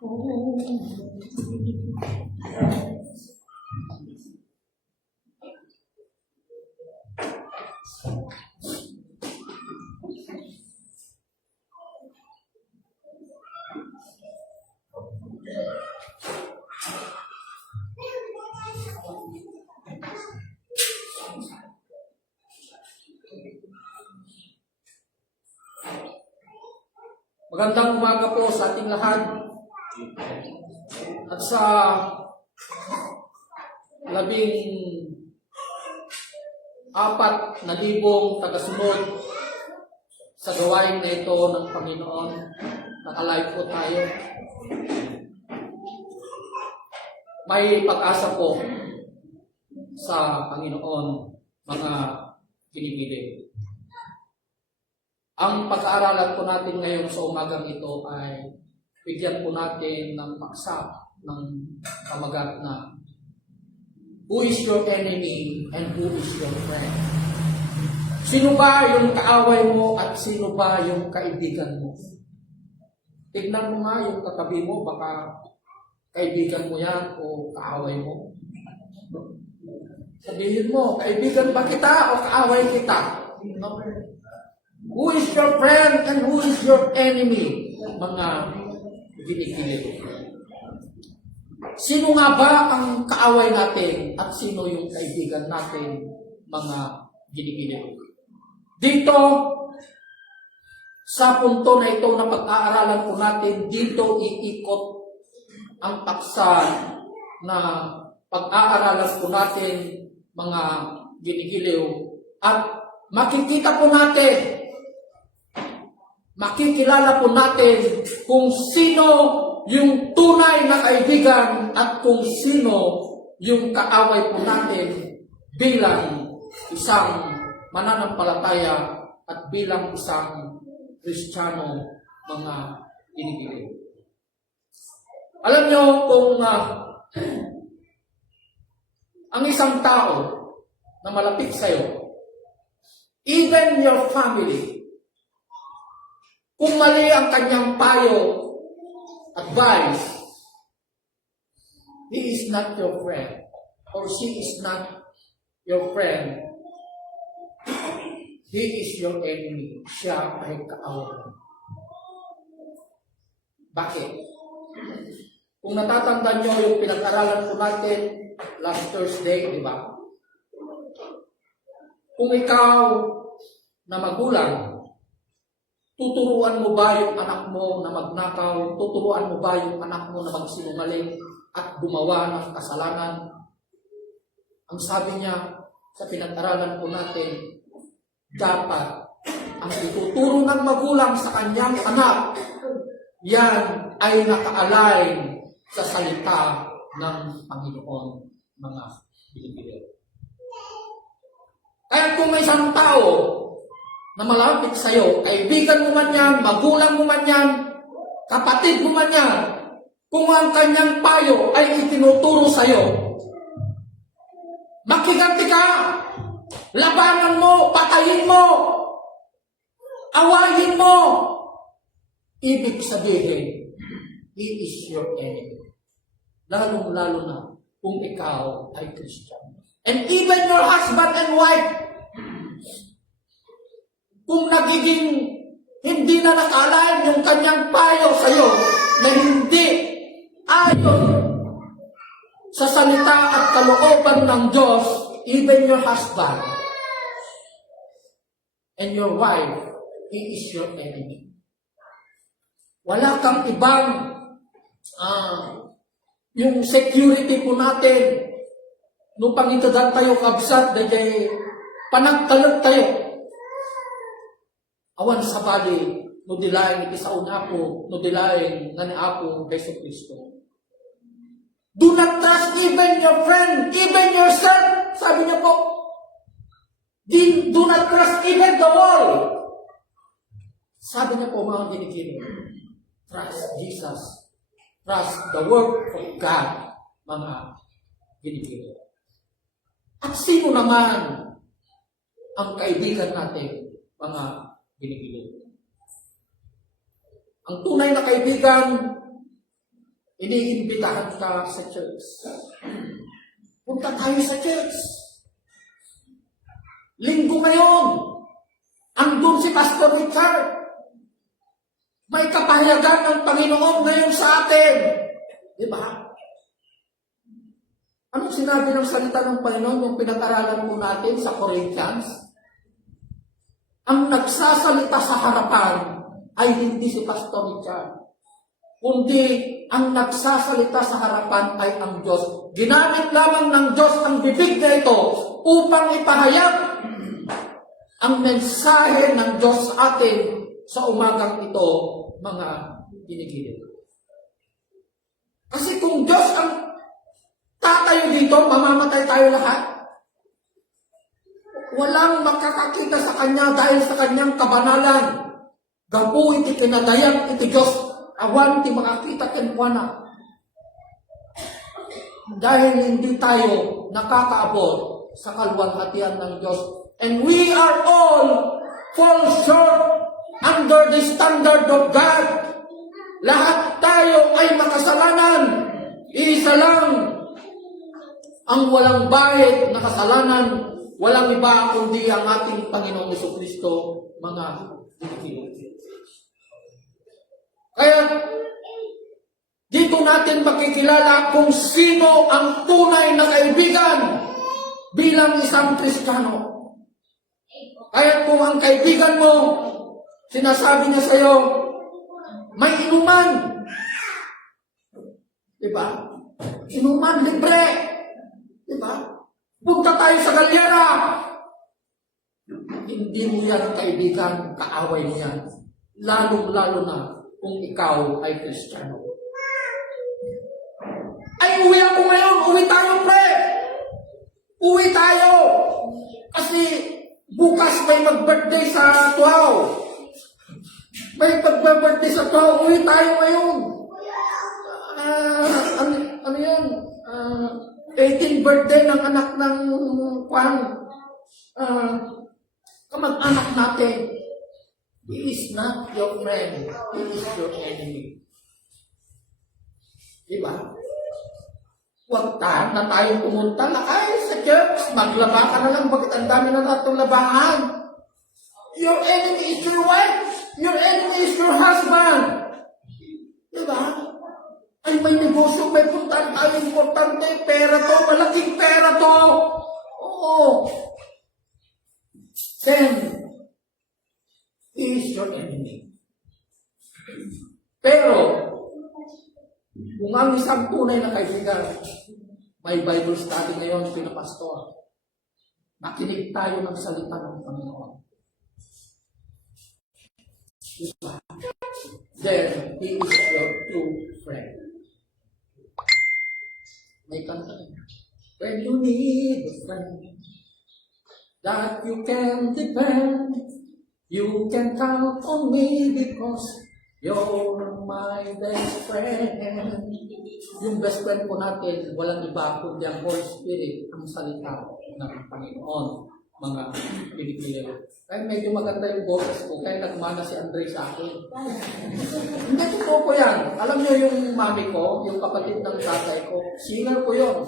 Magandang umaga po sa ating lahat at sa 14,000 tagasunod sa gawain na ito ng Panginoon. Nakalive po tayo. May pag-asa po sa Panginoon, mga pinipili. Ang pag-aaralan po natin ngayon sa umagang ito ay bigyan po natin ng paksa ng pamagat na who is your enemy and who is your friend? Sino ba yung kaaway mo at sino ba yung kaibigan mo? Tignan mo nga yung katabi mo, baka kaibigan mo yan o kaaway mo. Sabihin mo, kaibigan ba kita o kaaway kita? No? Who is your friend and who is your enemy? Mga ginigilig. Sino nga ba ang kaaway natin at sino yung kaibigan natin? Mga ginigilig. Dito, sa punto na ito na pag-aaralan po natin, dito iikot ang paksa na pag-aaralan po natin, mga ginigiliw, at makikita po natin, makikilala po natin kung sino yung tunay na kaibigan at kung sino yung kaaway po natin bilang isang mananampalataya at bilang isang Kristiyano, mga pinipili. Alam nyo kung ang isang tao na malapit sa'yo, even your family, kung mali ang kanyang payo, advice, he is not your friend or she is not your friend. He is your enemy. Siya ay kaaway. Bakit? Kung natatandaan nyo yung pinag-aralan po natin last Thursday, di ba? Kung ikaw na magulang, tuturuan mo ba yung anak mo na magnakaw? Tuturuan mo ba yung anak mo na magsinungaling at gumawa ng kasalanan? Ang sabi niya sa pinag-aralan po natin, dapat ang ituturo ng magulang sa kanyang anak, yan ay naka-align sa salita ng Panginoon, mga Pilipino. Kaya kung may isang tao na malapit sa iyo, kaibigan mo man yan, magulang mo man yan, kapatid mo man yan, kung ang kanyang payo ay itinuturo sa iyo, makiganti ka, labanan mo, patayin mo, awayin mo. Ibig sabihin, he is your enemy. Lalong-lalo na kung ikaw ay Christian. And even your husband and wife, kung nagiging hindi na nakalain yung kanyang payo sa iyo na hindi ayon sa salita at kalooban ng Diyos, even your husband and your wife, he is your enemy. Wala kang ibang yung security po natin nung pangitadan tayo kabsat dahil panagkalag tayo. Awan sa bali, no dilain iti sa una po, no dilain nga ni Apo Jesu Cristo. Do not trust even your friend, even yourself. Sabi niya po, do not trust even the world. Sabi niya po, mga ginigino, trust Jesus. Trust the word of God, mga ginigino. At sino naman ang kaibigan natin, mga ginigino? Ang tunay na kaibigan iniimbitahan ka sa church. Punta tayo sa church. Linggo ngayon, andun si Pastor Richard. May kapahayagan ng Panginoon ngayon sa atin. Di ba? Anong sinabi ng salita ng Panginoon yung pinag-aralan po natin sa Corinthians? Ang nagsasalita sa harapan ay hindi si Pastor Richard, kundi ang nagsasalita sa harapan ay ang Diyos. Ginamit lamang ng Diyos ang bibig na ito upang ipahayag ang mensahe ng Diyos sa atin sa umagang ito, mga kinikinig. Kasi kung Diyos ang tatayo dito, mamamatay tayo lahat. Walang makakakita sa Kanya dahil sa Kanyang kabanalan. Gapu iti pinadayang iti Diyos, awan ti makakita kenkuana. Dahil hindi tayo nakakaabot sa kalwalhatian ng Diyos. And we are all fall short under the standard of God. Lahat tayo ay makasalanan. Isa lang ang walang bahid na kasalanan. Walang iba kundi ang ating Panginoong Jesucristo, mga kinikinig. Kaya dito natin makikilala kung sino ang tunay na kaibigan bilang isang Kristiyano. Kaya kung ang kaibigan mo, sinasabi niya sa iyo, may inuman. Diba? Inuman, libre. Diba? Punta tayo sa galyera. Hindi mo yan kaibigan, kaaway mo yan. Lalong-lalo na kung ikaw ay Kristiyano. Ay, uwi ako ngayon. Uwi tayo, pre. Uwi tayo. Kasi bukas may mag-birthday sa Tuaw. May pag-birthday sa Tuaw. Uwi tayo ngayon. Ano yan? 18th birthday ng anak ng kamag-anak natin. He is not your friend. He is your enemy. Diba? Huwag na tayong pumunta na sa church. Maglaba ka na lang. Bakit ang dami na natong labahan? Your enemy is your wife. Your enemy is your husband. Diba? Ay, may negosyo, may puntaan tayo. Importante, pera to. Malaking pera to. Oo. Then, he is your enemy. Pero, kung ang isang tunay na kaibigan, may Bible study ngayon, pinapastor. Makinig tayo ng salita ng Panginoon. Then, he is your true friend. May kanta. When you need a friend that you can depend, you can count on me because you're my best friend. Yung best friend po natin, walang iba kundi ang Holy Spirit, ang salita ng Panginoon, mga Pilipino. Kaya medyo maganda yung boses ko, kaya nagmana si Andre sa akin. Hindi, totoo po yan. Alam niyo yung mami ko, yung kapatid ng tatay ko, singer po yun.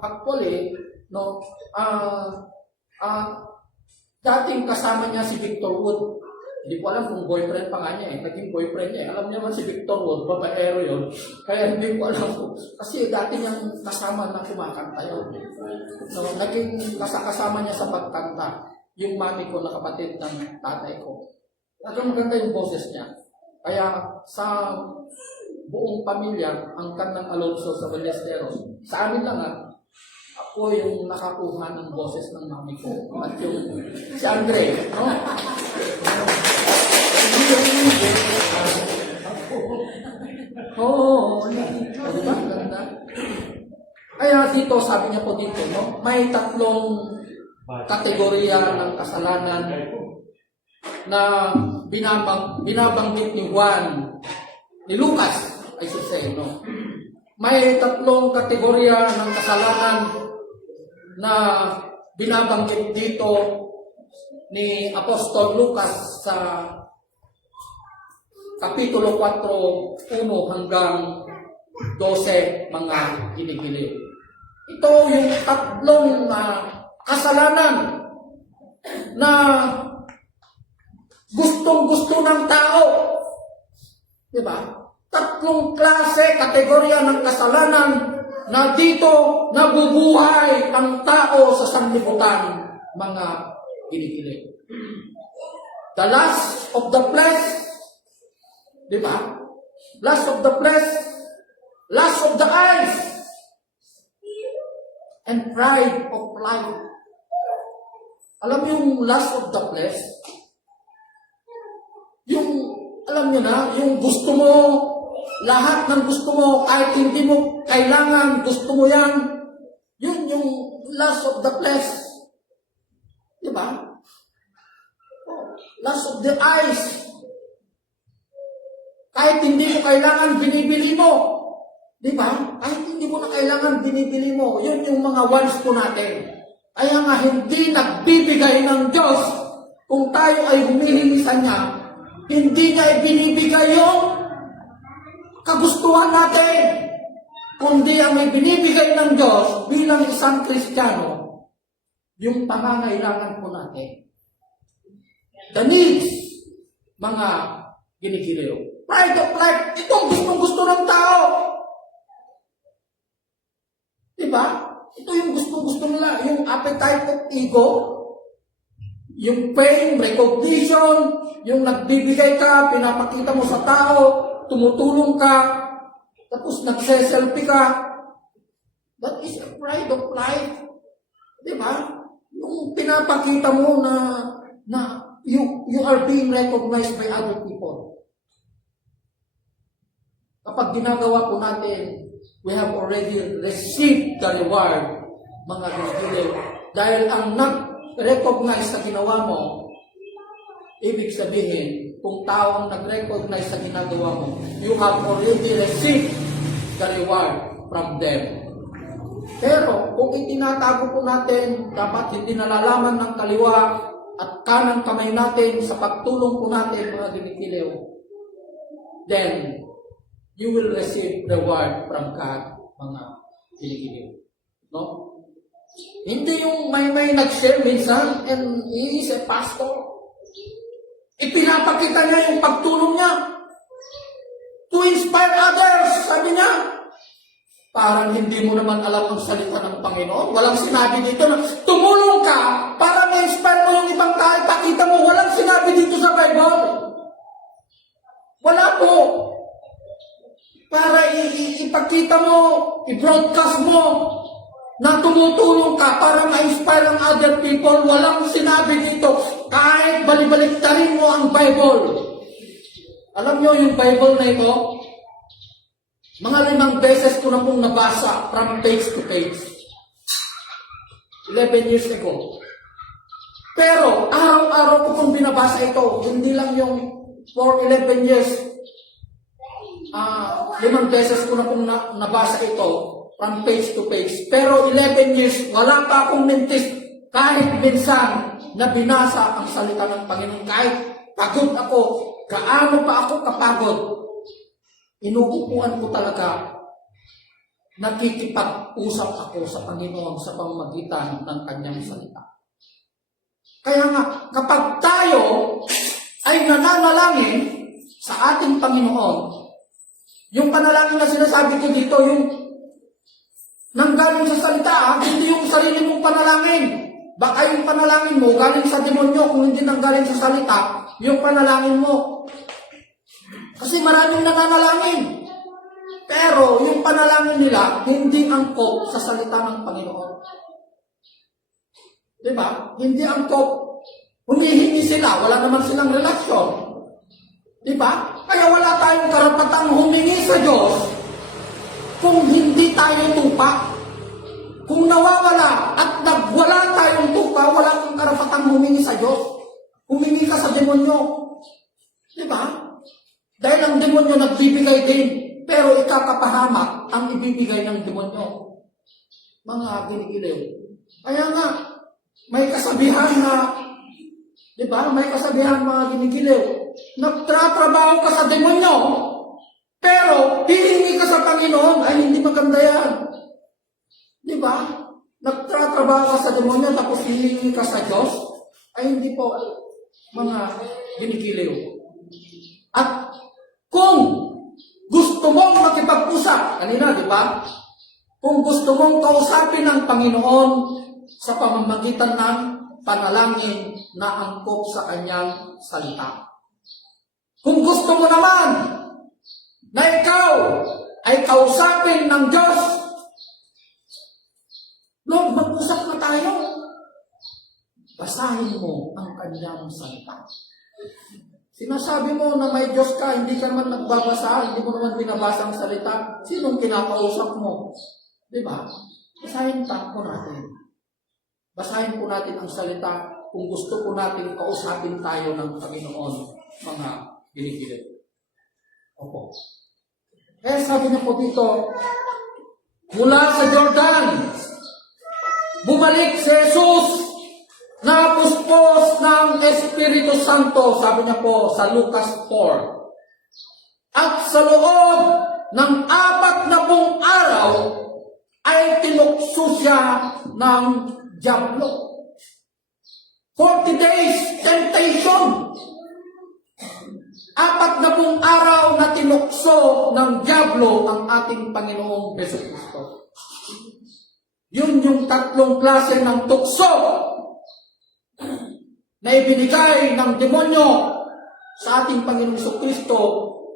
Actually, no, dating kasama niya si Victor Wood. Hindi ko alam kung boyfriend pa nga niya eh. Naging boyfriend niya eh. Alam niya man si Victor Wood, babaero yun. Kaya hindi ko alam kung... Kasi dati niyang kasama na kumakanta yun. No, naging kasama niya sa pagkanta. Yung mami ko na kapatid ng tatay ko. Talagang maganda yung boses niya. Kaya sa buong pamilya, ang kantang Alonso sa Ballesteros, sa amin lang ako yung nakakuha ng boses ng mami ko. At yung si Andre, no? Diba? Ganda. Kaya dito, sabi niya po dito, no? May tatlong kategorya ng kasalanan na binabanggit ni Juan, ni Lucas, I should say, no? May tatlong kategorya ng kasalanan na binabanggit dito ni Apostol Lucas sa Kapitulo 4, 1 hanggang 12, mga ginigiliw. Ito yung tatlong kasalanan na gustong-gusto ng tao. Diba? Tatlong klase, kategorya ng kasalanan na dito nabubuhay ang tao sa sanlibutan, mga ginigiliw. The lust of the flesh, di ba? Lust of the flesh, lust of the eyes, and pride of life. Alam mo yung lust of the flesh? Yung, alam nyo na, yung gusto mo, lahat ng gusto mo, kahit hindi mo kailangan, gusto mo yan. Yun yung lust of the flesh. Di ba? Lust of the eyes. Kahit hindi mo kailangan, binibili mo. Di ba? Kahit hindi mo na kailangan, binibili mo. Yun yung mga wants po natin. Kaya nga hindi nagbibigay ng Diyos kung tayo ay humihingi sa Niya. Hindi niya ibinibigay yung kagustuhan natin. Kundi ang ibinibigay ng Diyos bilang isang Kristiyano, yung pangangailangan po natin. The needs, mga ginigiliw. Pride of life, itong gustong-gusto ng tao. Diba? Ito yung gustong-gusto nila, yung appetite of ego, yung fame, recognition, yung nagbibigay ka, pinapakita mo sa tao, tumutulong ka, tapos nagse-selfie ka. That is a pride of life. Diba? Yung pinapakita mo na you are being recognized by other people. Kapag ginagawa po natin, we have already received the reward, mga ginigiliw. Dahil ang nag-recognize sa ginawa mo, ibig sabihin, kung tao ang nag-recognize sa ginagawa mo, you have already received the reward from them. Pero, kung itinatago po natin, dapat hindi nalalaman ng kaliwa at kanang kamay natin sa pagtulong po natin, mga ginigiliw, then, you will receive reward from God, mga ginigiliw. No? Hindi yung may nag-share minsan and he is a pastor. Ipinapakita niya yung pagtulong niya to inspire others. Sabi niya, parang hindi mo naman alam ang salita ng Panginoon. Walang sinabi dito na tumulong ka para ma-inspire mo yung ibang tao. Pakita mo, walang sinabi dito sa Bible. Wala po. Para ipakita mo, i-broadcast mo na tumutulong ka para ma-inspire ang other people. Walang sinabi dito. Kahit balibaliktarin mo ang Bible. Alam nyo yung Bible na ito? Mga 5 beses ko na pong nabasa from page to page. 11 years ago. Pero araw-araw ko pong binabasa ito. Hindi lang yung for 11 years. 5 beses ko na pong nabasa ito from page to page. Pero 11 years, wala pa akong mintis kahit minsan na binasa ang salita ng Panginoon. Kahit pagod ako, gaano pa ako kapagod, inuupuan ko talaga, nakikipag-usap ako sa Panginoon sa pamamagitan ng Kanyang salita. Kaya nga, kapag tayo ay nananalangin sa ating Panginoon, yung panalangin na sinasabi ko dito, yung nanggaling sa salita, hindi yung sarili mong panalangin. Baka yung panalangin mo, galing sa demonyo, kung hindi nanggaling sa salita, yung panalangin mo. Kasi maraming nananalangin. Pero yung panalangin nila, hindi angkop sa salita ng Panginoon. Diba? Hindi angkop. Humihingi sila, wala naman silang relasyon. Diba? Kaya wala tayong karapatang humingi sa Diyos kung hindi tayo tupa. Kung nawawala at nagwala tayong tupa, wala kang karapatang humingi sa Diyos. Humingi ka sa demonyo. Diba? Dahil ang demonyo nagbibigay din, pero ikakapahamak ang ibibigay ng demonyo. Mga ginigiliw. Kaya nga, may kasabihan na, diba? May kasabihan mga ginigiliw. nagtratrabaho ka sa demonyo, pero hihingi ka sa Panginoon, ay hindi maganda yan. Di ba? Nagtratrabaho ka sa demonyo, tapos hihingi ka sa Diyos, ay hindi po mga ginikiliw. At kung gusto mong makipag-usap, kanina, di ba? Kung gusto mong kausapin ng Panginoon sa pamamagitan ng panalangin na angkop sa kanyang salita. Kung gusto mo naman na ikaw ay kausapin ng Diyos, Lord, mag-usap na tayo. Basahin mo ang kanyang salita. Sinasabi mo na may Diyos ka, hindi ka naman nagbabasa, hindi mo naman binabasa ang salita, sinong kinakausap mo? Diba? Basahin po natin. Basahin po natin ang salita kung gusto po natin kausapin tayo ng Panginoon, mga ginigilit. Opo. Kaya sabi niya po dito, mula sa Jordan, bumalik si Jesus na puspos ng Espiritu Santo, sabi niya po sa Lucas 4. At sa loob ng 40 araw, ay tinukso siya ng diablo. 40 days temptation. 40 araw na tinukso ng diablo ang ating Panginoong Jesucristo. Yun yung 3 klase ng tukso na ibinigay ng demonyo sa ating Panginoong Jesucristo.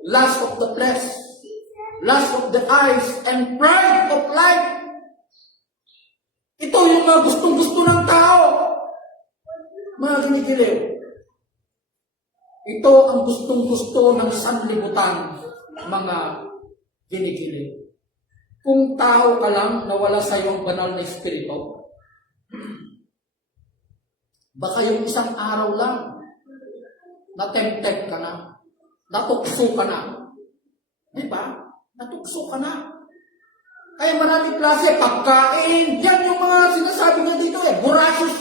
Lust of the flesh, lust of the eyes, and pride of life. Ito yung mga gustong-gusto ng tao. Mga ginigilew. Ito ang gustong-gusto ng sanlibutan, mga ginigilew. Kung tao ka lang na wala sa iyong banal na espiritu, baka yung isang araw lang, na-tempted ka na, natukso ka na. Diba? Natukso ka na. Kaya maraming klase, pagkain. Yan yung mga sinasabi niya dito voracious.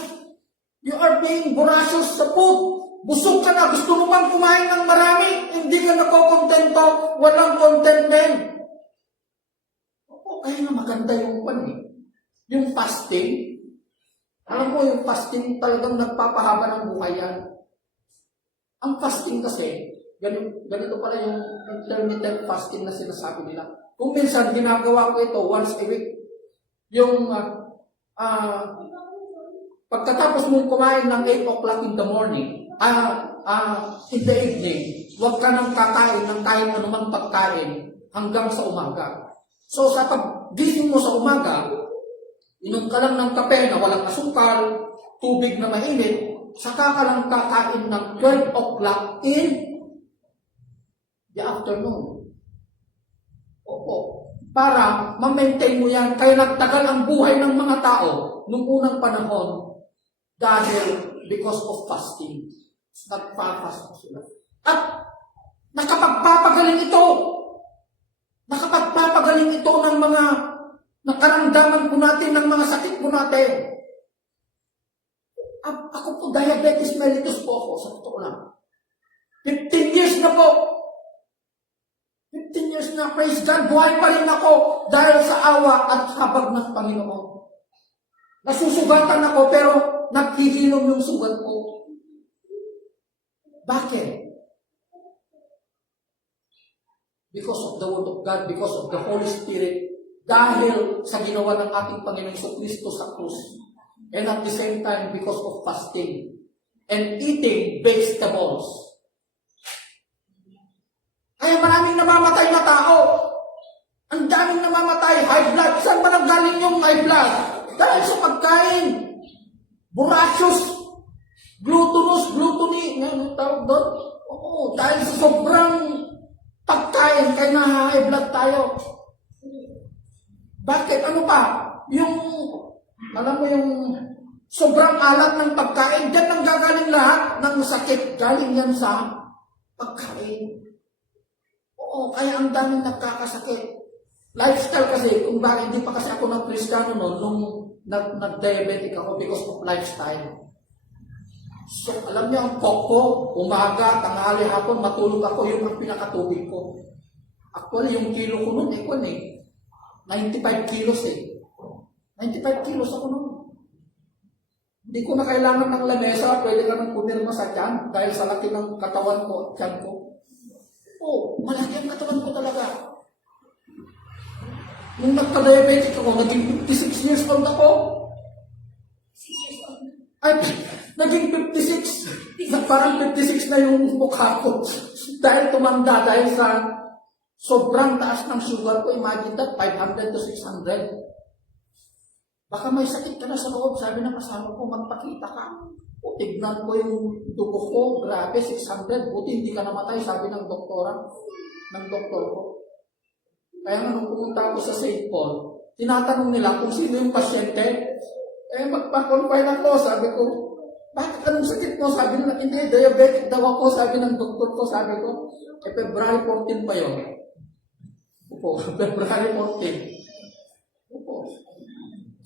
You are being voracious sa food. Busog ka na, gusto mo bang kumain ng marami? Hindi ka nakokontento, walang contentment. O, kaya nga maganda yung yung fasting. Alam mo, yung fasting talagang nagpapahaba ng buhay yan. Ang fasting kasi, ganito pala yung intermittent fasting na sinasabi nila. Kung minsan, ginagawa ko ito once a week. Yung pagkatapos mong kumain ng 8 o'clock in the morning, in the evening, huwag ka nang kakain ng kahit anumang pagkain hanggang sa umaga. So, sa paggising mo sa umaga, inom ka lang ng kape na walang asukal, tubig na mainit, saka ka lang kakain ng 12 o'clock in the afternoon. Opo. Para ma-maintain mo yan. Kaya nagtagal ang buhay ng mga tao noong unang panahon dahil because of fasting. Nagpapast sila. At nakapagpapagaling ito. Nakapagpapagaling ito ng mga nakaramdaman po natin, ng mga sakit po natin. Ako po, diabetes mellitus po ako, sa totoo lang. 15 years na po. 15 years na, praise God, buhay pa rin ako dahil sa awa at habag ng Panginoon. Nasusugatan ako, pero naghihilom yung sugat ko. Bakit? Because of the Word of God, because of the Holy Spirit, dahil sa ginawa ng ating Panginoong Jesucristo sa krus. And at the same time, because of fasting and eating vegetables. Kaya maraming namamatay na tao. Ang daming namamatay, high blood. Saan ba nanggaling yung high blood? Dahil sa pagkain. Voracious, gluttony, ano tawag doon? Oo, dahil sa sobrang pagkain, kaya na-high blood tayo. Bakit? Ano pa? Alam mo yung sobrang alat ng pagkain, dyan nang gagaling lahat ng sakit. Galing yan sa pagkain. Oo, kaya ang daming nagkakasakit. Lifestyle kasi, kung bakit hindi pa kasi ako ng-Kristiyano noon, nung nag-diabetic ako because of lifestyle. So, alam niyo, ang coke ko, umaga, tanghali, hapon, matulog ako, yun ang pinakatubig ko. Actually, yung kilo ko nun, 95 kilos 95 kilos ako nun. Hindi ko na kailangan ng lamesa, pwede ka nang pumirma sa tiyan dahil sa laki ng katawan ko, tiyan ko. Oh, malaki ang katawan ko talaga. Nung nagka-diabetic ako, naging 56 years old ako. 6 years old. Ay, naging 56. Parang 56 na yung mukha ko. Dahil tumanda, dahil sa sobrang taas ng sugar ko, imagine that, 500 to 600. Baka may sakit ka na sa loob, sabi ng kasama ko, magpakita ka. O, tignan ko yung dugo ko, grabe, 600, buti hindi ka namatay, sabi ng doktor ko. Kaya nga nung pumunta ako sa St. Paul, tinatanong nila kung sino yung pasyente. Magpa-confine ako, sabi ko, bakit anong sakit mo? Sabi nila, hindi, diabetic daw ako, sabi ng doktor ko, sabi ko, February 14 pa yun. Opo, February 14. Opo.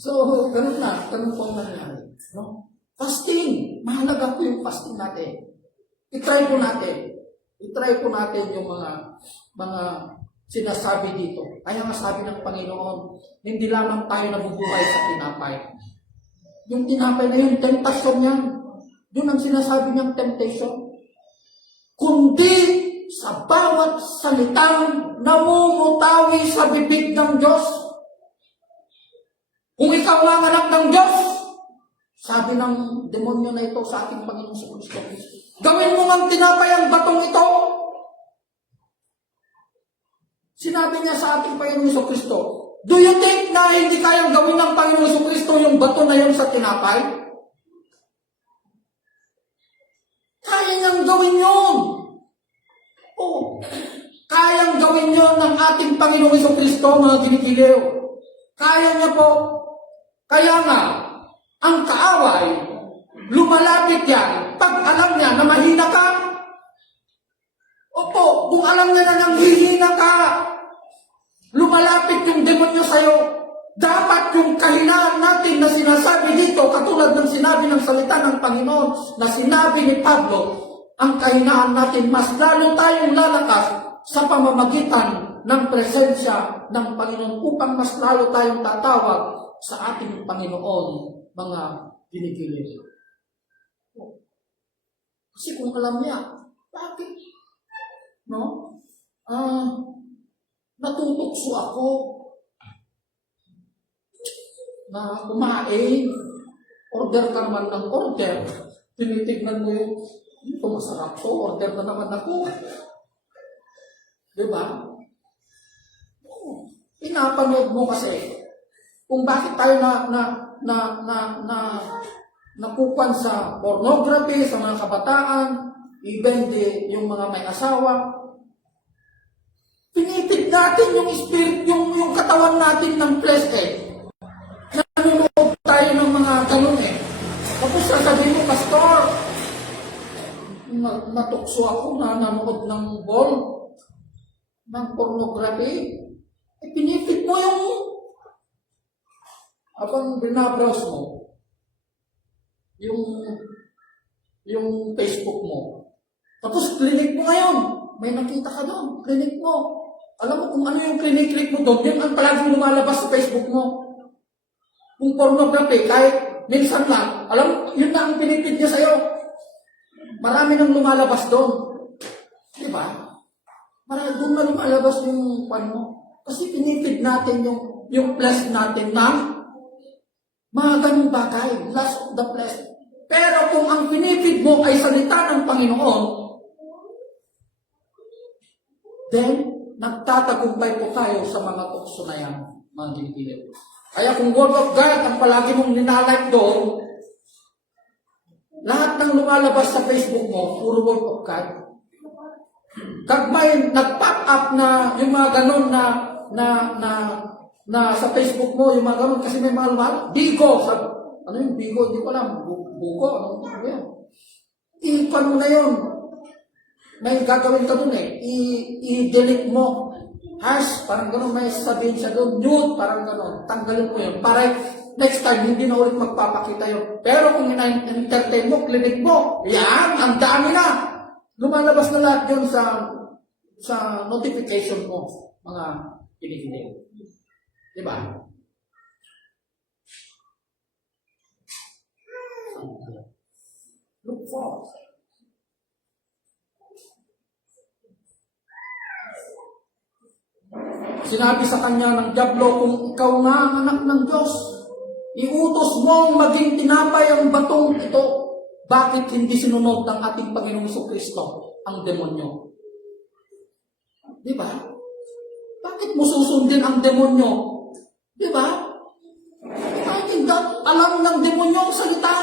So, ganun po ang nangyari. No? Fasting. Mahalaga po yung fasting natin. I-try po natin yung mga sinasabi dito. Kaya nga sabi ng Panginoon, hindi lamang tayo nabubuhay sa tinapay. Yung tinapay na yun, temptation yan. Yun ang sinasabi niyang temptation. Kundi sa bawat salitang namumutawi sa bibig ng Diyos. Kung ikaw ang anak ng Diyos, sabi ng demonyo na ito sa ating Panginoon sa Kristo, gawin mo ng tinapay ang batong ito. Sinabi niya sa ating Panginoon sa Kristo, do you think na hindi kayang gawin ng Panginoon sa Kristo yung bato na yun sa tinapay? Kaya niyang gawin yun. Oo. Kayang gawin yun ng ating Panginoon sa Kristo, mga ginigiliw. Kaya niya po. Kaya nga, ang kaaway, lumalapit yan pag alam niya na mahina ka. Opo, kung alam niya na nang hihina ka, lumalapit yung demonyo sa'yo. Dapat yung kahinaan natin na sinasabi dito, katulad ng sinabi ng salita ng Panginoon, na sinabi ni Pablo, ang kahinaan natin, mas lalo tayong lalakas sa pamamagitan ng presensya ng Panginoon upang mas lalo tayong tatawag sa ating Panginoon, mga ginigilig. Kasi kung alam niya, bakit? No? Natutokso ako na kumain, order ka naman ng order, tinitignan mo yung, ito masarap to, order na naman ako. Diba? Pinapanood mo kasi kung bakit tayo napupan sa pornography, sa mga kabataan, even yung mga may asawa. Pinitid natin yung spirit, yung katawan natin ng flesh Nanunood tayo ng mga ganun Tapos sasabihin mo, Pastor, natukso ako na nanood ng ball, ng pornography. Pinitid mo habang binabrowse mo, yung Facebook mo. Tapos clinic mo ngayon, may nakita ka doon, clinic mo. Alam mo kung ano yung clinic mo doon, yun ang palaging lumalabas sa Facebook mo. Kung pornography, kahit minsan lang, alam, yun na ang pinipid niya sa'yo. Marami nang lumalabas doon. Diba? Marami doon na lumalabas yung mo. Kasi pinipid natin yung flesh natin na mga ganung bagay, lust of the flesh. Pero kung ang pinipid mo ay salita ng Panginoon, then, nagtatagumpay po tayo sa mga tukso na yan, mga ginigilig. Kaya kung Word of God ang palagi mong ninalike doon, lahat ng lumalabas sa Facebook mo, puro Word of God. Kag may nag-pop up na yung mga ganun na sa Facebook mo, yung mga ganun, kasi may mga lumalabas, Bigo, ano yung Bigo? Hindi ko alam, Bugo, ano yan? I-pan mo na yun. May gagawin ka dun i-delete mo. Hash, parang gano'n, may sabihin siya doon. Nude, parang gano'n. Tanggalin mo yun. next time, hindi na ulit magpapakita yun. Pero kung ina-entertain mo, klinik mo, yan, ang dami na. Lumalabas na lahat yun sa notification mo, mga kinikinig. Diba? Look for. Sinabi sa kanya ng Diablo, kung ikaw nga ang anak ng Diyos, iutos mong maging tinapay ang batong ito. Bakit hindi sinunod ng ating Panginoong Kristo ang demonyo? Di ba? Bakit mo susundin ang demonyo? Di ba? I think that alam ng demonyo ang salita.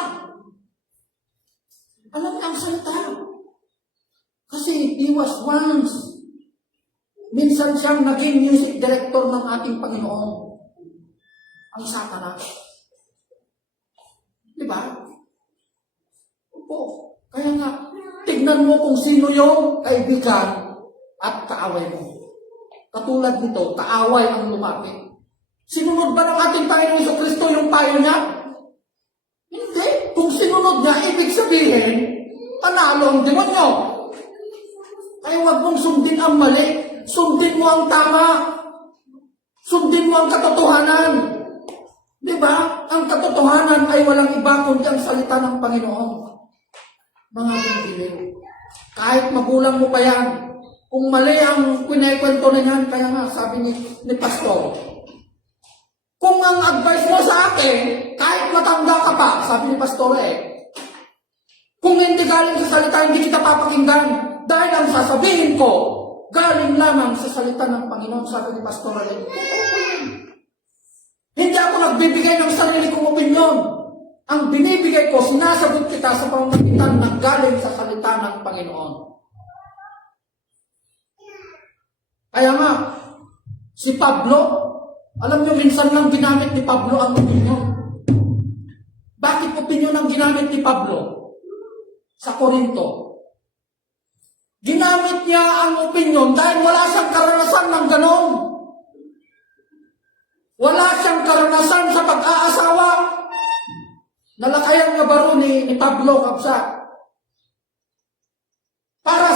Alam niya ang salita. Kasi he was once. Minsan siyang naging music director ng ating Panginoon. Ang Satanas. Di ba? Opo. Kaya nga, tignan mo kung sino yung kaibigan at kaaway mo. Katulad nito, kaaway ang lumapit. Sinunod ba ng ating Panginoon Kristo yung payo niya? Hindi. Kung sinunod niya, ibig sabihin, panalo ang demonyo. Kaya huwag mong sundin ang mali. Sundin mo ang tama. Sundin mo ang katotohanan. Di ba? Ang katotohanan ay walang iba kundi ang salita ng Panginoon. Mga binibili. Kahit magulang mo pa yan, kung mali ang kwento na yan, kaya nga sabi ni Pastor, kung ang advice mo sa akin, kahit matanda ka pa, sabi ni Pastor kung hindi galing sa salita, hindi kita papakinggan. Dahil ang sasabihin ko, galing lamang sa salita ng Panginoon, sabi ni Pastor Hindi ako nagbibigay ng sarili kong opinyon. Ang binibigay ko, sinasagot kita sa pamamagitan ng galing sa salita ng Panginoon. Kaya nga, si Pablo, alam niyo, minsan lang ginamit ni Pablo ang opinyon. Bakit opinyon ang ginamit ni Pablo? Sa Korinto. Ginamit niya ang opinyon dahil wala siyang karanasan ng ganon. Wala siyang karanasan sa pag-aasawa. Nalakayan nga baro ni Pablo kapsa. Para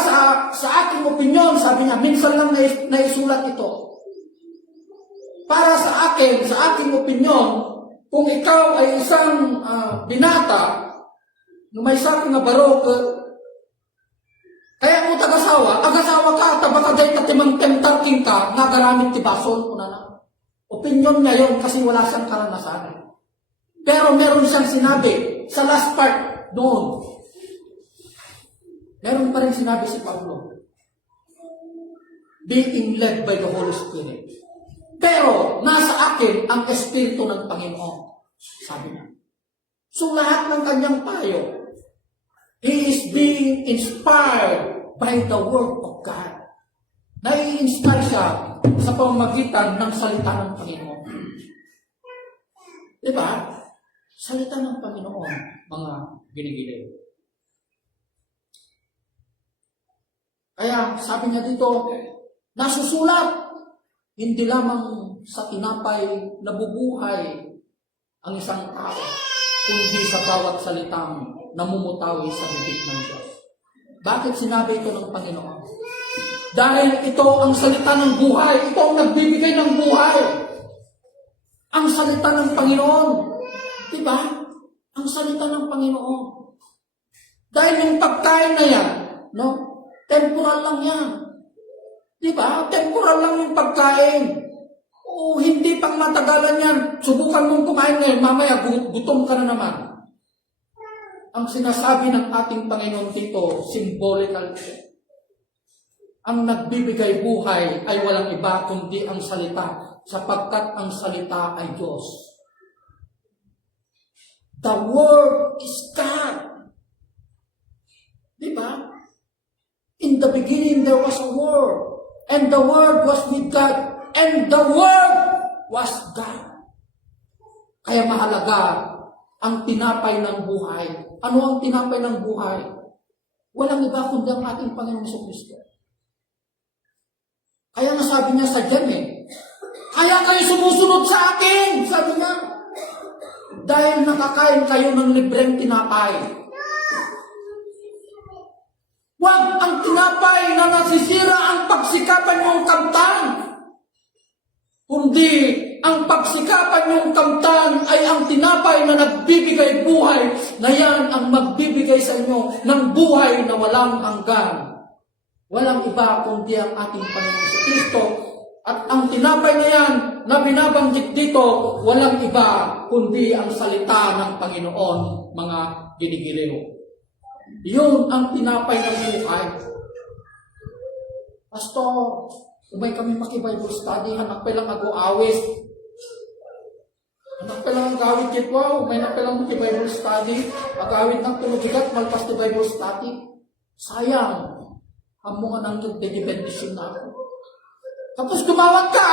sa aking opinyon, sabi niya, minsan lang naisulat ito. Para sa aking opinyon, kung ikaw ay isang binata, nung may sabi nga baro, kaya mo agasawa ka, tabakaday katimang temtarking ka, nagaramit ti bason, una na. Opinyon niya yun kasi wala siyang karanasan. Pero meron siyang sinabi sa last part doon. Meron pa rin sinabi si Pablo. Being led by the Holy Spirit. Pero nasa akin ang Espiritu ng Panginoon. Sabi niya. So lahat ng kanyang payo, he is being inspired by the Word of God. Nai-inspire siya sa pamamagitan ng salita ng Panginoon. Diba? Salita ng Panginoon, mga ginigiliw. Kaya sabi niya dito, nasusulat, hindi lamang sa tinapay nabubuhay ang isang tao, kundi sa bawat salitang namumutawi sa bibig ng Diyos. Bakit sinabi ito ng Panginoon? Dahil ito ang salita ng buhay. Ito ang nagbibigay ng buhay. Ang salita ng Panginoon. Diba? Ang salita ng Panginoon. Dahil yung pagkain na yan, no? Temporal lang yan. Diba? Temporal lang yung pagkain. O hindi pang matagalan yan. Subukan mong kumain ngayon, mamaya gutom ka na naman. Ang sinasabi ng ating Panginoon dito, symbolical. Ang nagbibigay buhay ay walang iba kundi ang salita, sapagkat ang salita ay Diyos. The Word is God. Diba? In the beginning there was a Word, and the Word was with God, and the Word was God. Kaya mahalaga ang tinapay ng buhay. Ano ang tinapay ng buhay? Walang iba kundi ang ating Panginoong Kristo. Kaya nasabi niya sa Jan kaya kayo sumusunod sa akin, sabi niya. dahil nakakain kayo ng libreng tinapay. Huwag ang tinapay na nasisira ang pagsikapan mong kamtan. Kundi ang pagsikapan yung kamtan ay ang tinapay na nagbibigay buhay, na yan ang magbibigay sa inyo ng buhay na walang hanggan. Walang iba kundi ang ating Panginoon si Kristo. At ang tinapay na yan na binabanggit dito, walang iba kundi ang salita ng Panginoon, mga ginigiliw. Yun ang tinapay ng buhay. Pastor, umay kami maki-Bible study, hanak pa lang ako-awis. Hanak pa lang ang gawit yun, wow, umay na pa lang maki-Bible study, agawit ng tulugigat, malpas na Bible study. Sayang, amo nga nang nagdedependisyon na ako. Tapos tumawag ka!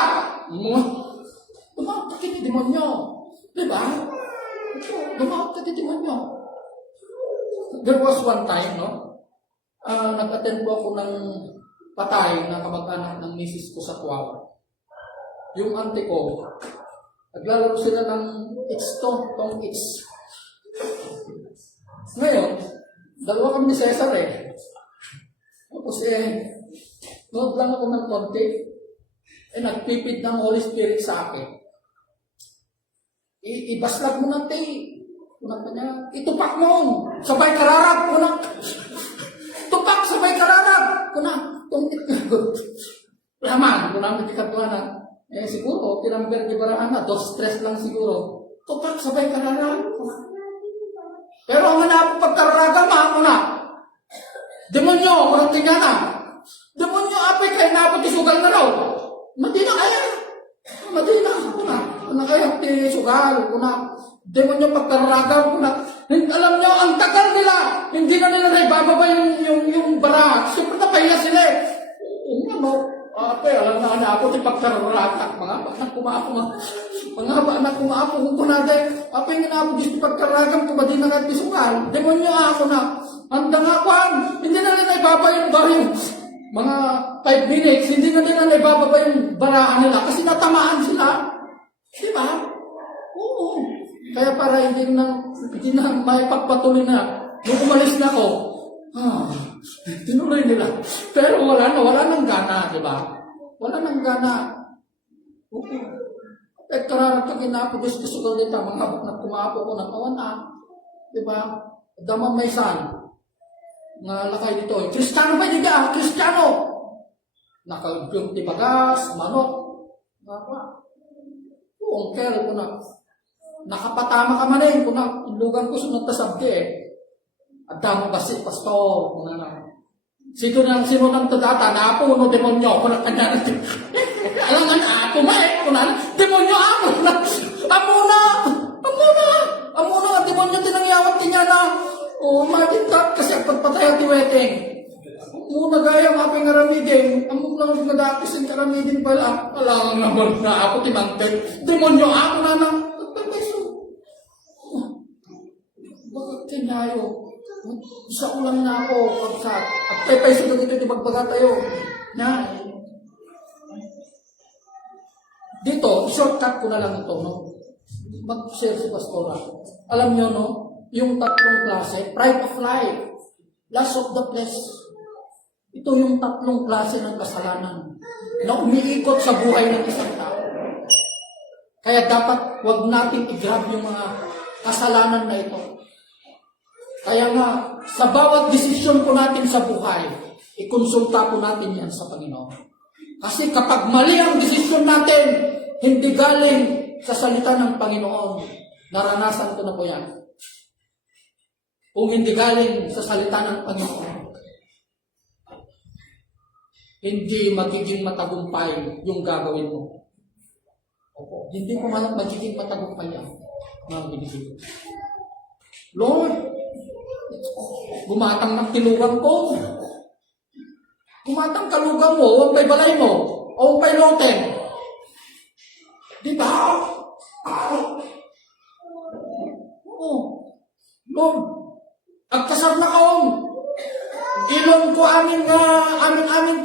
Tumawag ka kini demonyo. Diba? Tumawag ka kini demonyo. There was one time, no? Nag-attend po ako ng patay na kamag-anak ng misis ko sa Tuawa. Yung auntie ko, naglalaro sila ng tong X. Ngayon, dalawa kami ni Cesar eh. Tapos nood lang ako ng konti, nagpipid ng Holy Spirit sa akin. Ibaslag mo natin. Kunang kanya, itupak mo. Sabay kararap. Tupak, sabay kararap. Tungkit ka. Laman, kunang natikatuanan. Siguro, kinamber di baraan na. Stress lang siguro. Tupak, sabay kararap. Pero ang hanap pagkararaga, maako na. Demonyo, kunang tingnan na. Demonyo, apay kayo napot isugal na raw. Madina kaya. Madina. Kuna kaya isugal. Demonyo pagkararaga. Alam nyo, ang tagal nila. Hindi na nila naibababa yung bara. Siyempre napahiya sila eh. Apay, alam na ako yung pagkararaga. Mga anak kumaapo. Kung kunaday, apay nga na ako gusto pagkararaga. Kung madina nga isugal. Demonyo ako na. Handa nga ko. Hindi na nila naibaba yung bara yung mga 5 minutes, hindi na nila naibababa yung baraan nila kasi natamaan sila. Diba? Oo. Kaya para hindi na may pagpatuloy na. Nung umalis na ako, tinuloy nila. Pero wala nang gana, diba? Wala nang gana. Oo. At kararap ka ginapagos kasugal dito, mga na kumapo ko ng kawana. Diba? Damang may san. Nga lakay dito, Kristiyano ba hindi ka? Kristiyano! Nakagyong tibagas, manok. Ongkel ko na. Nakapatama ka man eh. Kung na, ilugan ko sunod na sabdi eh. At damo basi, pastor. Kung na. Sino nang tadata, naapuno demonyo. Kung na kanya natin. Alam nga na, ako ma eh. Kung na, demonyo ako na. Amuna nga, demonyo tinangyawat niya na. Imagine ka, kasi ang pagpatay at iweteng. Muna gaya, maping aramidin. Amok lang ang nadapisin karamidin pala. Alangan naman na ako timangkin. Demonyo ako na nang pagpapaiso. Bakit kinayo? Isa ulang na ako. At pagpapaiso na dito, di magbaga tayo. Na. Dito, shortcut ko na lang ito, no? Mag-share si Pastora. Alam nyo, no? Yung tatlong klase, pride of life, lust of the flesh. Ito yung tatlong klase ng kasalanan na umiikot sa buhay ng isang tao. Kaya dapat wag natin i-grab yung mga kasalanan na ito. Kaya nga, sa bawat desisyon po natin sa buhay, ikonsulta po natin yan sa Panginoon. Kasi kapag mali ang desisyon natin, hindi galing sa salita ng Panginoon, naranasan ko na po yan. Kung hindi galing sa salita ng Panginoon, hindi magiging matagumpay yung gagawin mo. Opo, hindi ko magiging matagumpay yan. Mga binigay. Lord, gumatang ng tilugan ko. Gumatang kalugan mo, huwag pa'y balay mo, o huwag pa'y loten. Diba? Lord, agkasar na kaon. Ilon ko amin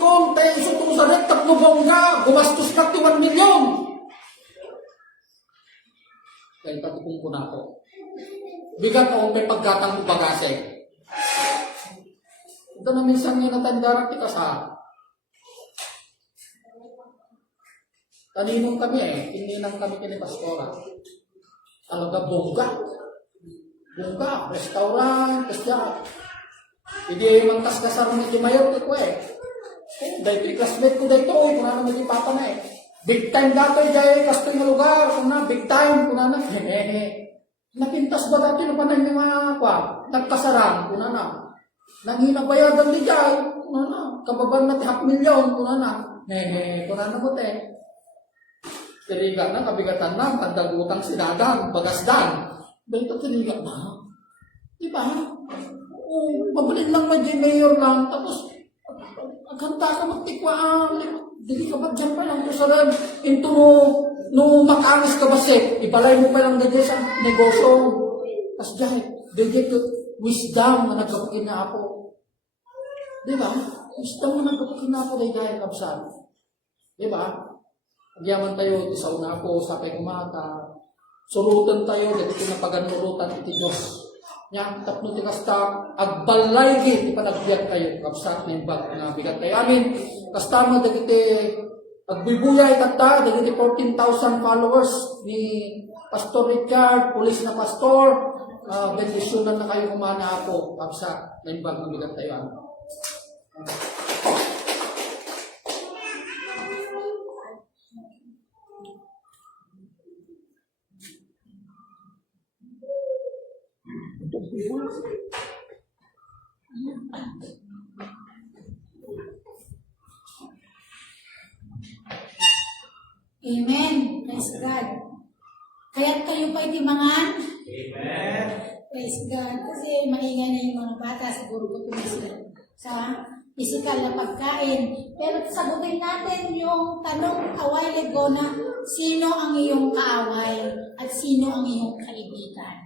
kong tayo isutong sa red, 3 bongga, gumastos na 1 milyon. Dahil patikong ko na ako. Bigat o may paggatang ubagase. Ito na minsan nga natandarak kita sa kaninong kami Ininang kami kini Pastora. Talaga bongga. Bongga, restaurant, kasya. Hindi mantas kasar mo iti mayor ko Dahil classmate ko dito kung ano mo papa na Big time dato dahil kasto yung lugar. Kung na, big time. Kung na, napintas ba dati na panay ng mga nagkasaran. Kung na, nanginabayadan di dyan. Kung na, kababan na 500,000. Kung na, kung na mo tiriga na, kabigatan na, tandagutang sinadang, bagasdan. Dito tiriga na. Diba? Mabalin lang na mayor lang, tapos, aganta ka magtikwaan, hindi ka ba dyan pa lang, sa rin, into no makangis ka ba ibalay mo pa lang dito sa negosyo. Tapos dyan, dito wisdom na nagkapakin na ako. Diba? Wisdom na nagkapakin na ako dahil kabsat. Diba? Agyaman tayo, sa una ako, sapay kumata. Sulutan tayo, dito na paganurutan iti Diyos. Nya, tapno ti kasta, agbalay git, ipanagbiyak kayo, kapsat na yung bag na bigat kayo. Amin, kasta mo, dagiti, agbibuyay kata, dagiti 14,000 followers ni Pastor Richard, pulis na pastor, bendisyonan na kayo kumana ako, kapsat na yung bag na bigat kayo. Amen. Praise God. Kaya't kayo pa itimangan? Amen. Praise God. Kasi maingay na yung mga bata, siguro gutom na sila sa physical na pagkain. Pero sagutin natin yung tanong a while ago na sino ang iyong kaaway at sino ang iyong kaibigan.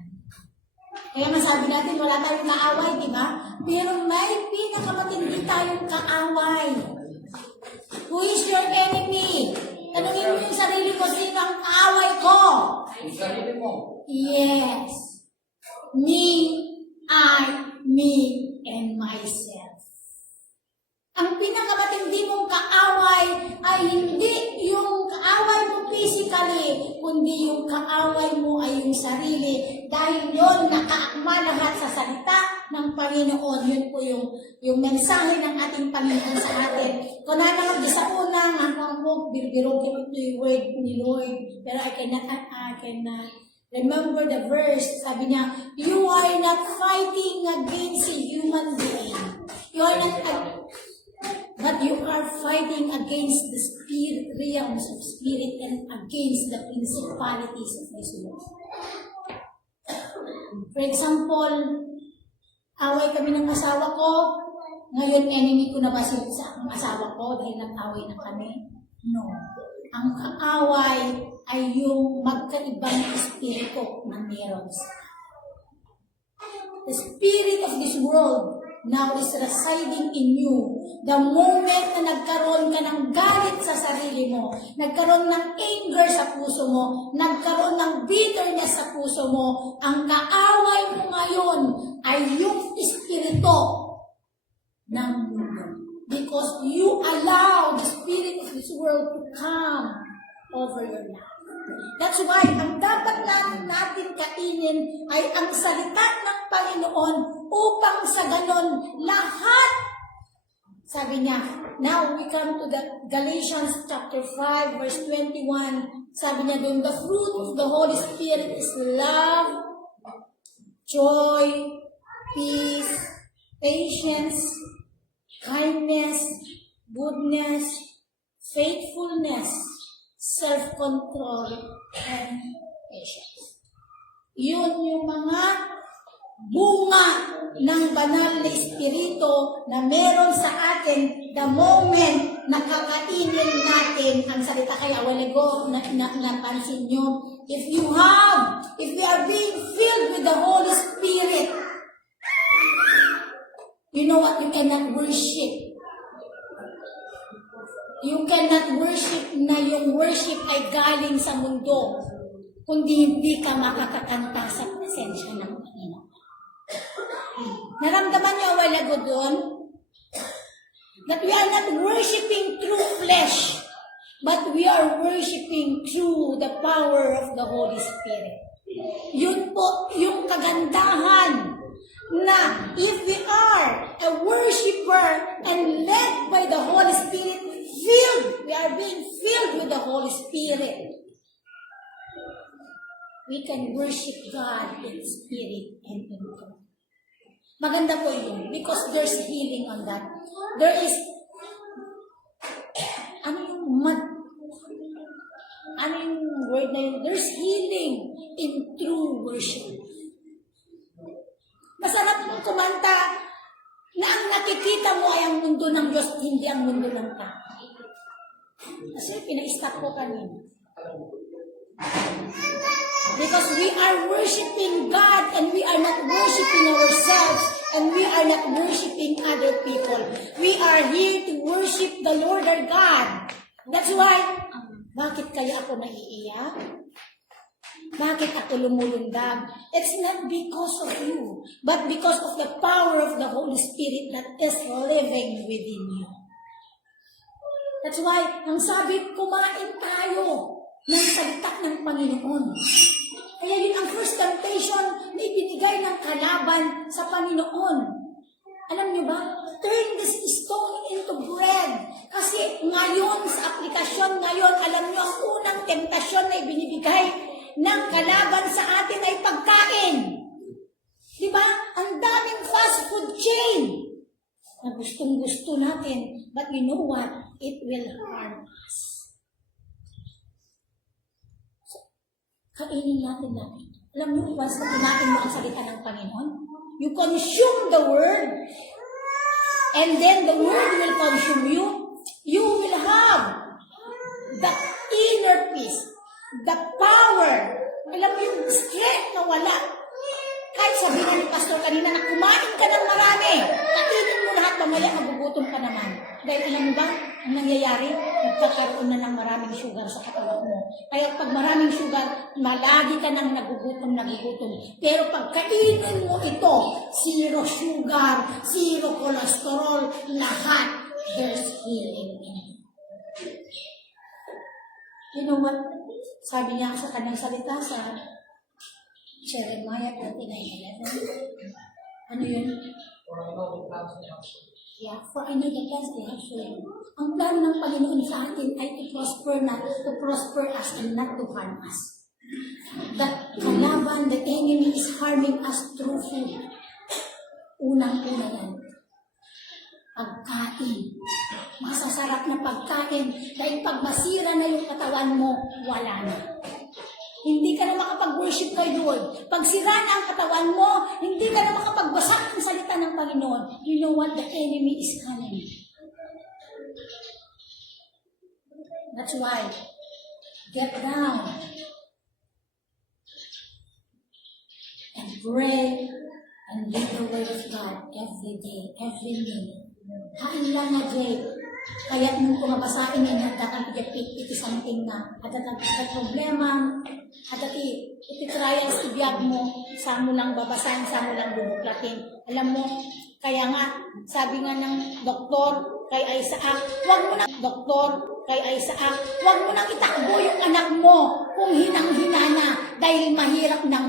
Kaya masabi natin wala tayong kaaway, di ba? Pero may pinakamatindi tayong kaaway. Who is your enemy? Tanungin mo yung sarili ko, sino ang kaaway ko? Yung sarili mo. Yes. Me, and myself. Ang pinakamatindi mong kaaway ay hindi yung kaaway mo physically, kundi yung kaaway mo ay yung sarili. Dahil yun, nakaakma lahat sa salita ng Panginoon. Yun po yung mensahe ng ating Panginoon sa atin. Kung ano mag-isa po na, hanggang mo, birbiro ko yung word ni Lord. Pero I cannot remember the verse. Sabi niya, you are not fighting against a human being. You are not, but you are fighting against the spirit, realms of spirit, and against the principalities of this world. For example, away kami ng asawa ko. Ngayon, enemy ko na ba sa asawa ko dahil nag-away na kami? No. Ang kaaway ay yung magkaibang espiritu na meron. The spirit of this world now is residing in you. The moment na nagkaroon ka ng galit sa sarili mo, nagkaroon ng anger sa puso mo, nagkaroon ng bitterness sa puso mo, ang kaaway mo ngayon ay yung espiritu ng mundo. Because you allow the spirit of this world to come over your life. That's why, ang dapat natin kainin ay ang salita ng Panginoon upang sa ganon lahat. Sabi niya, now we come to the Galatians chapter 5 verse 21. Sabi niya doon, the fruit of the Holy Spirit is love, joy, peace, patience, kindness, goodness, faithfulness, self-control, and patience. Yun yung mga bunga ng banal na espiritu na meron sa atin the moment na kakainin natin ang salita. Kaya wala ko napansin nyo, if we are being filled with the Holy Spirit, you know what? You cannot worship. You cannot worship na yung worship ay galing sa mundo. kundi hindi ka makakakanta sa presensya ng Panginoon. Naramdaman niyo a while ago doon that we are not worshiping through flesh, but we are worshiping through the power of the Holy Spirit. Yun po yung kagandahan na if we are a worshiper and led by the Holy Spirit, we are being filled with the Holy Spirit, we can worship God in spirit and in truth. Maganda po yun because there's healing on that. There is, ano yung word na yun? There's healing in true worship. Masarap mong kumanta na ang nakikita mo ay ang mundo ng Diyos, hindi ang mundo ng tao. Kasi pina-stop ko kanina. Because we are worshiping God and we are not worshiping ourselves and we are not worshiping other people. We are here to worship the Lord our God. That's why, bakit kaya ako naiiyak? Bakit ako lumulundag? It's not because of you, but because of the power of the Holy Spirit that is living within you. That's why, ang sabi, kumain tayo ng salita ng Panginoon. Kaya yun ang first temptation na ibinigay ng kalaban sa Panginoon. Alam niyo ba? Turn this stone into bread. Kasi ngayon, sa aplikasyon ngayon, alam niyo, ang unang temptasyon na ibinibigay ng kalaban sa atin ay pagkain. Diba? Ang daming fast food chain na gustong-gusto natin. But you know what? It will harm us. Kainin natin. Alam niyo, once na kinain mo ang salita ng Panginoon, you consume the Word, and then the Word will consume you. You will have the inner peace, the power. Alam mo yung strength na wala. Kahit sabihin ni Pastor kanina na kumain ka ng marami, kainin mo lahat, mamaya magugutom ka naman. Dahil alam mo ba, ang nangyayari, nagkakaroon na ng maraming sugar sa katawan mo. Kaya pag maraming sugar, malagi ka nang nagugutom. Pero pag kainin mo ito, zero sugar, zero cholesterol, lahat, there's healing in it. You know what? Sabi niya sa kanyang salita sa Jeremiah 29:11. Ano yun? Yeah, for I know the plans they have for you. Ang plano ng Panginoon sa atin ay to prosper us and not to harm us. That kalaban, the enemy is harming us through food. Unang-una yan. Pagkain. Masasarap na pagkain. Dahil pag masira na yung katawan mo, wala na. Hindi ka na makapag-worship kay Lord. Pag sira na ang katawan mo, hindi ka na makapagbasak ng salita ng Panginoon. You know what? The enemy is coming. That's why, get down and pray and read the Word of God every day, every minute. Hain lang na, Jay. Kaya nung kumabasain yung nagdakan iti something na at problema, at iti-trials, ibiyag mo, saan mo lang babasahin, saan mo lang bubuklatin. Alam mo, kaya nga, sabi nga ng doktor kay Isaac, huwag mo nang itakbo yung anak mo kung hinang-hina na dahil mahirap ng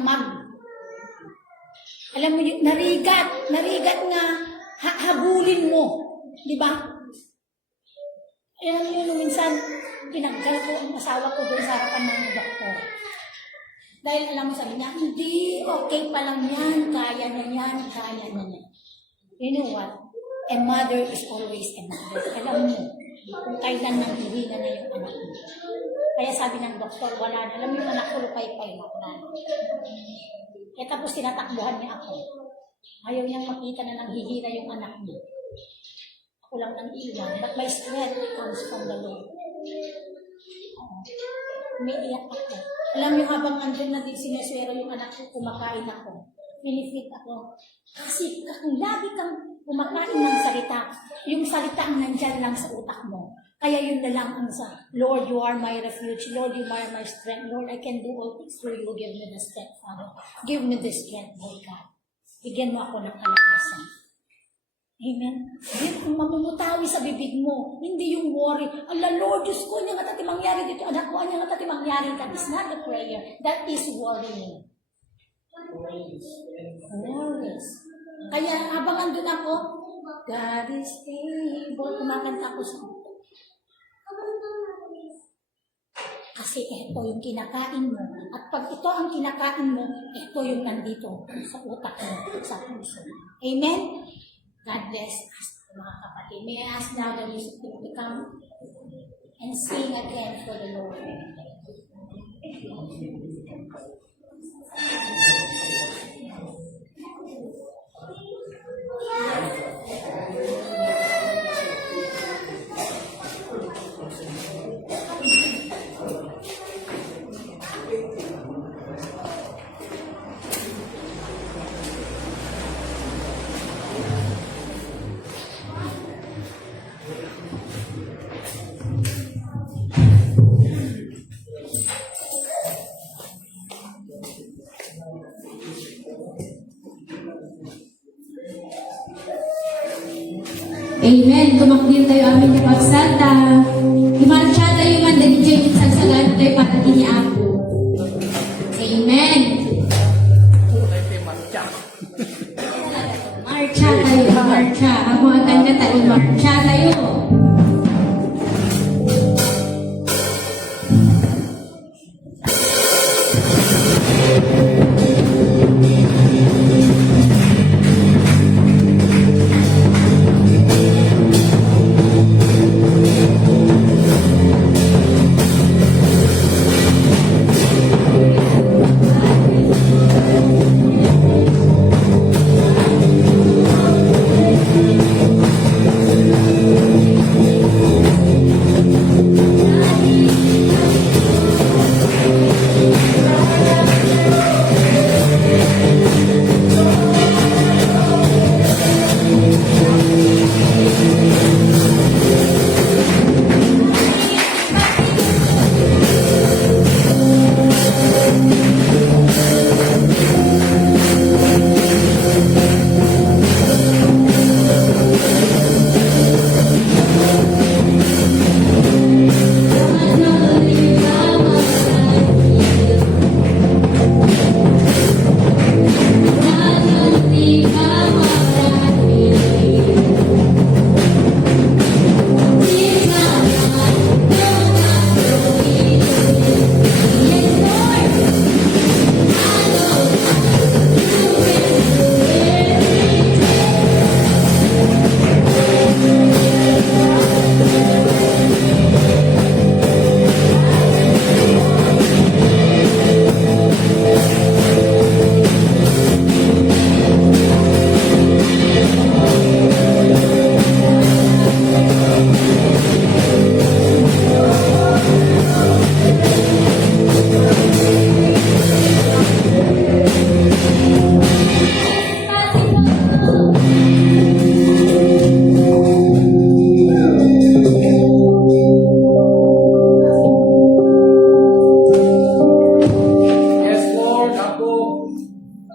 alam mo, narigat nga, habulin mo. Di ba? Alam niyo, minsan, pinagdal ko ang asawa ko doon sa harapan ng doktor. Dahil alam mo, sabi niya, hindi, okay pa lang yan, kaya na yan. You know what? A mother is always a mother. Alam mo, kung kailan nang hihina na yung anak mo. Kaya sabi ng doktor, wala na. Alam mo yung anak ko, lupay-pay na. Kaya tapos tinatakbuhan niya ako. Ayaw niyang makita na nang hihina yung anak niya. Ako lang nang iwan. But my strength comes from the Lord. Umiiyak ako. Alam niyo, habang andun na din sineswero yung anak ko, kumakain ako. Pinifit ako. Kasi kung lagi kang kumakain ng salita, yung salita ang nandyan lang sa utak mo. Kaya yun na lang ang sa, Lord, you are my refuge. Lord, you are my strength. Lord, I can do all things through you. Give me the strength, Father. Give me the strength, Lord God. Bigyan mo ako ng kalakasan. Amen. Then, kung mamumutawi sa bibig mo, hindi yung worry. Ala, Lord, Diyos ko, niya nga tati mangyari dito. Anak ko, niya nga tati mangyari. That is not the prayer. That is worrying. Worries. Kaya habang andun ako, God is able. Kumakanta ko sa kasi ito yung kinakain mo. At pag ito ang kinakain mo, ito yung nandito sa utak mo, sa puso. Amen? God bless us, mga kapatid. May I ask now the music team to come and sing again for the Lord. Amen. Tumakdir tayo amin kapagsata. Imarcha tayo man daging James sagsagan tayo para kini ako. Amen. Marcha tayo, marcha. Ako ang kanya tayo, marcha tayo.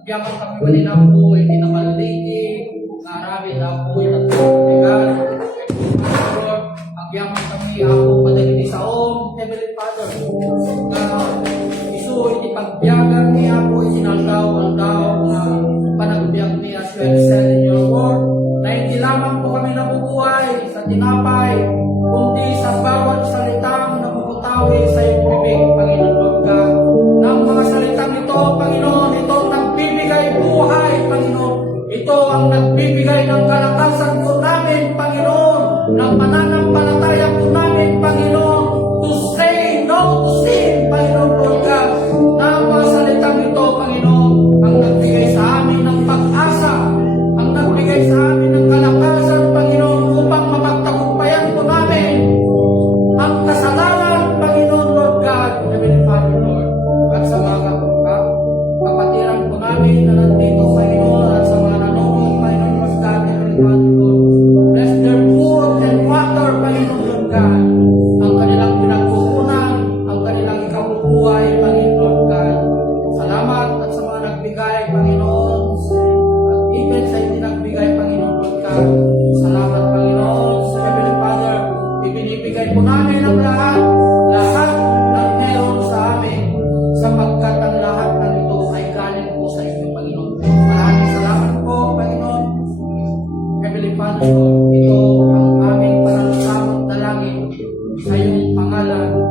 Agyaman kami kanina po, hindi na maliki, narami na po yung nagtutulungan. Agyaman kami ako padagini sa om, Heavenly Father. Isu, hindi pagbiyagan niya po, isinaldaw-aldaw na panagbiyak niya as well said in your word, na hindi lamang po kami nabubuhay sa tinapay, kundi sa bawat salitang namumutawi sa iyong bibig, Panginoon Lord God. Ng mga salitang ito, Panginoon, ito nagbibigay buhay, Panginoon. Ito ang nagbibigay ng kalakasan po namin, Panginoon, ng pananampalataya po namin, Panginoon, to say no to sin, Panginoon Lord God. Ng mga salitang ito, Panginoon, ang ang kanilang pinagkukunan, ang kanilang ikabubuhay, Panginoon God. Salamat at sa mga nagbigay, Panginoon, at even sa hindi nagbigay, Panginoon God. Salamat, Panginoon, sa Heavenly Father, ibinibigay po namin ang lahat ng meron sa amin, sapagkat ang lahat ng ito ay galing po sa inyo, Panginoon. Maraming salamat po, Panginoon. Heavenly Father, ito ang aming panalangin sa iyong pangalan.